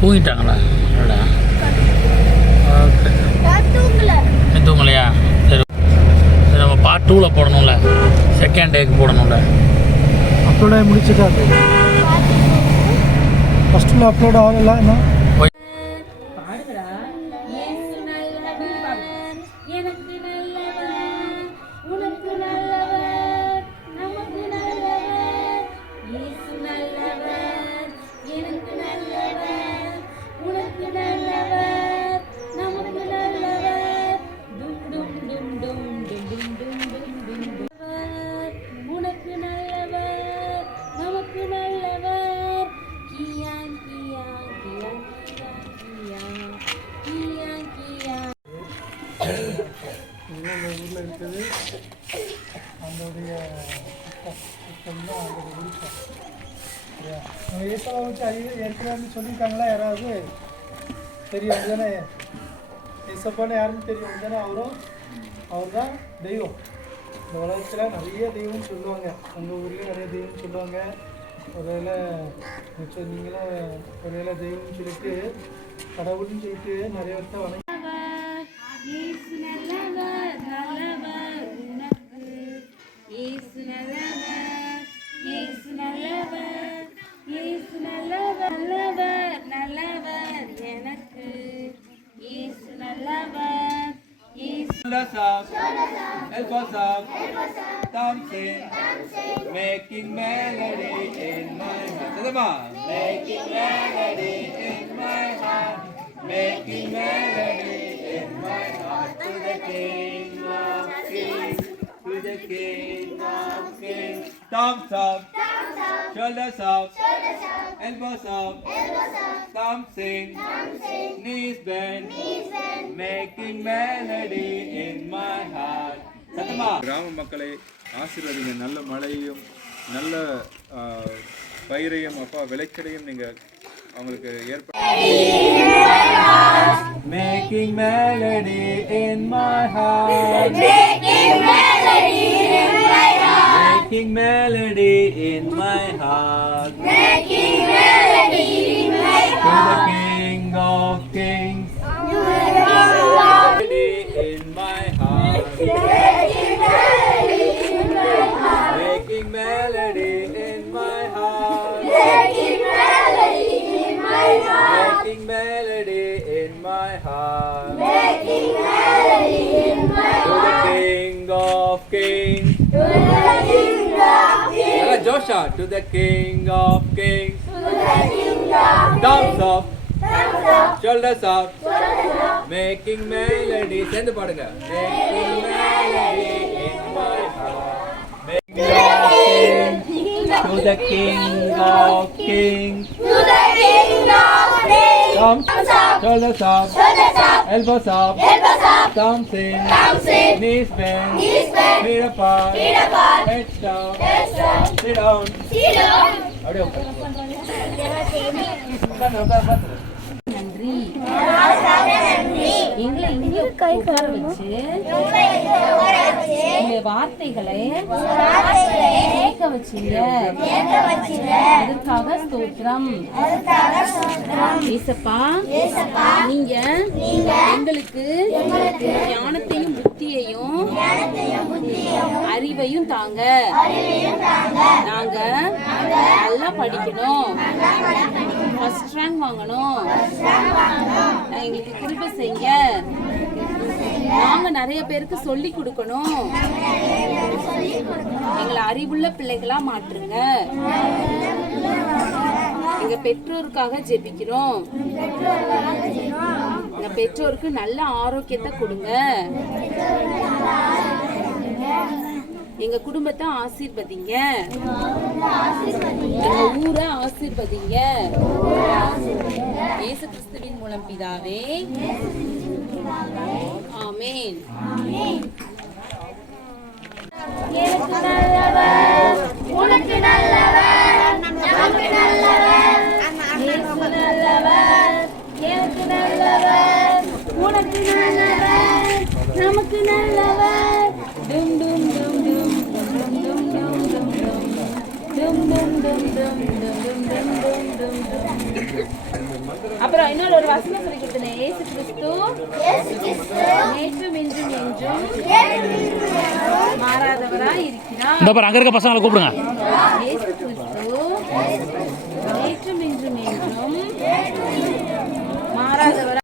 தூங்கிட்டாங்களா? Okay, தூங்கலையா? சரி சரி, நம்ம பார்ட் 2ல் போடணும்ல, செகண்ட் டேக்கு போடணும்ல. அப்லோட் முடிச்சுட்டா? ஃபஸ்ட்டில் அப்லோட் ஆகலை. என்ன ஊரில் இருக்குது அதோடைய சிஸ்டம் தான் அதோட விருப்பம். சரியா? நம்ம ஏசாவை வச்சு ஏற்கனவே சொல்லியிருக்காங்களா? யாராவது தெரியும் தானே? ஏசப்பான்னு யாருன்னு தெரியும் தானே? அவர் தான் தெய்வம். இந்த உலகத்தில் நிறைய தெய்வம் சொல்லுவாங்க. உங்கள் ஊர்லேயும் நிறைய தெய்வம் சொல்லுவாங்க. ஒருவேளை நீங்களும் ஒருவேளை தெய்வம்னு சொல்லிட்டு கடவுள்னு சொல்லிட்டு நிறைய பேர்த்த வணங்கி Help us up, dancing, making melody in my heart. Making melody in my heart, making melody in my heart. To the King of Kings, to the King of Kings. Thumbs up, shoulders up, elbows up, dancing, knees bend, making melody in my heart. கிராம மக்களை ஆசீர்வதிங்க. நல்ல மழையும் நல்ல பயிரையும் அப்பா விளைச்சலையும் நீங்க அவங்களுக்கு ஏற்படுத்த. Making melody in my heart, making melody in my heart, making melody in my heart, making melody in my heart. To the King of Kings, melody in my heart, making melody in my heart, making melody in my heart, making melody in my heart, making melody in my heart, making melody in my heart. To the King of Kings, to the King of Kings, Joshua, to the King of Kings, to the King of Kings. Thumbs up, shoulders up, making melody. சேர்ந்து பாடுங்க. Making melody in my heart, to the King of Kings, to the King of Kings. Thumbs up, shoulders up, elbows up, thumbs in, knees bend, feet apart, heads down, sit down. அப்படியே நன்றி. எங்களை இங்கே உட்கார வச்சு இந்த வார்த்தைகளை கேட்க வச்சீங்க. அதற்காக ஸ்தோத்திரம். ஏசப்பா, நீங்க எங்களுக்கு ஞானத்தையும் புத்தியையும் அறிவையும் தாங்க. நாங்க நல்லா படிக்கணும், ஃபர்ஸ்ட் ரேங்க் வாங்கணும். எங்களுக்கு கிருபை செய்யுங்க. நாங்க நிறைய பேருக்கு சொல்லி கொடுக்கணும். எங்களை அறிவுள்ள பிள்ளைகளா மாற்றுங்க. எங்க பெற்றோருக்காக ஜெபிக்கிறோம். எங்க பெற்றோருக்கு நல்ல ஆரோக்கியத்தை கொடுங்க. எங்க குடும்பத்தை ஆசீர்வதிங்க. எங்க ஊரை ஆசீர்வதிங்க. இயேசு கிறிஸ்துவின் மூலம் பிதாவே, ஆமென். எனக்கு நல்லவர், உனக்கு நல்லவர், நமக்கு நல்லவர், இயேசு நல்லவர், எனக்கு நல்லவர், உனக்கு நல்லவர், நமக்கு நல்லவர். டும் டும் டும் டும் டும் டும் டும் டும் டும் டும் டும் டும் டும் டும் டும் டும் டும் டும். அப்புறம் முன்னாள் ஒரு வசனம் சொல்லி கொடுத்தேன். இயேசு கிறிஸ்து நேற்றும் இன்றும் என்றும் மாறாதவராய் இருக்கிறார். இந்த பாரு அங்கே இருக்க பசங்களை கூப்பிடுங்க. இயேசு கிறிஸ்து நேற்றும் இன்றும் என்றும் மாறாதவராய்